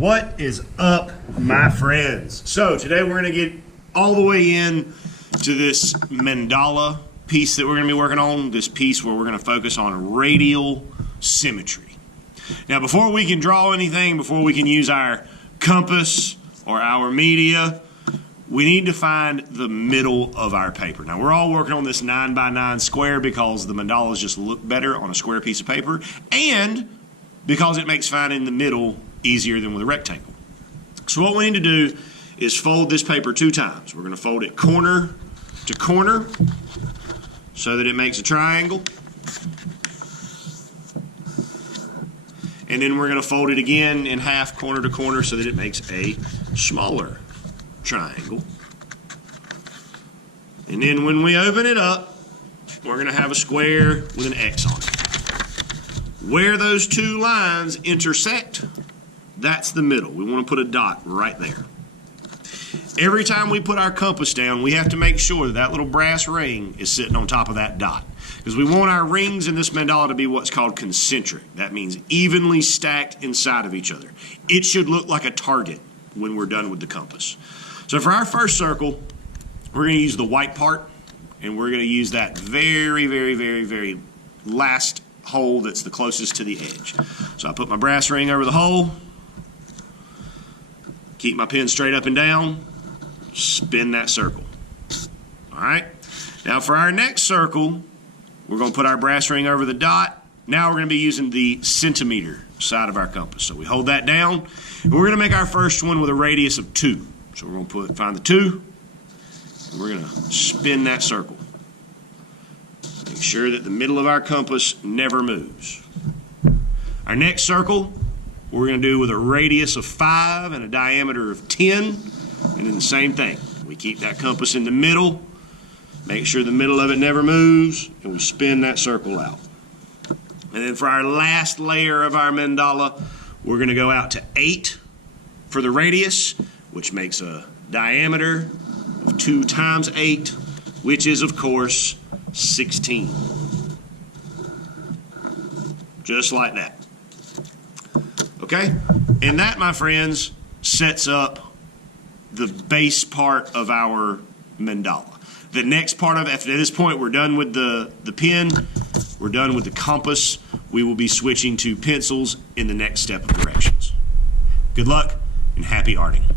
What is up, my friends? So today we're going to get all the way in to this mandala piece that we're going to be working on, this piece where we're going to focus on radial symmetry. Now, before we can draw anything, before we can use our compass or our media, we need to find the middle of our paper. Now, we're all working on this 9x9 square because the mandalas just look better on a square piece of paper, and because it makes finding the middle easier than with a rectangle. So what we need to do is fold this paper 2 times. We're going to fold it corner to corner so that it makes a triangle. And then we're going to fold it again in half, corner to corner, so that it makes a smaller triangle. And then when we open it up, we're going to have a square with an X on it. Where those 2 lines intersect, that's the middle. We want to put a dot right there. Every time we put our compass down, we have to make sure that that little brass ring is sitting on top of that dot, because we want our rings in this mandala to be what's called concentric. That means evenly stacked inside of each other. It should look like a target when we're done with the compass. So for our first circle, we're going to use the white part, and we're going to use that very last hole that's the closest to the edge. So I put my brass ring over the hole, keep my pen straight up and down, spin that circle. All right. Now for our next circle, we're going to put our brass ring over the dot. Now we're going to be using the centimeter side of our compass. So we hold that down, and we're going to make our first one with a radius of 2. So we're going to find the 2, and we're going to spin that circle. Make sure that the middle of our compass never moves. Our next circle, we're going to do with a radius of 5 and a diameter of 10, and then the same thing. We keep that compass in the middle, make sure the middle of it never moves, and we spin that circle out. And then for our last layer of our mandala, we're going to go out to 8 for the radius, which makes a diameter of 2 times 8, which is, of course, 16. Just like that. Okay? And that, my friends, sets up the base part of our mandala. The next part of it, after this point, we're done with the pen, we're done with the compass. We will be switching to pencils in the next step of directions. Good luck and happy arting.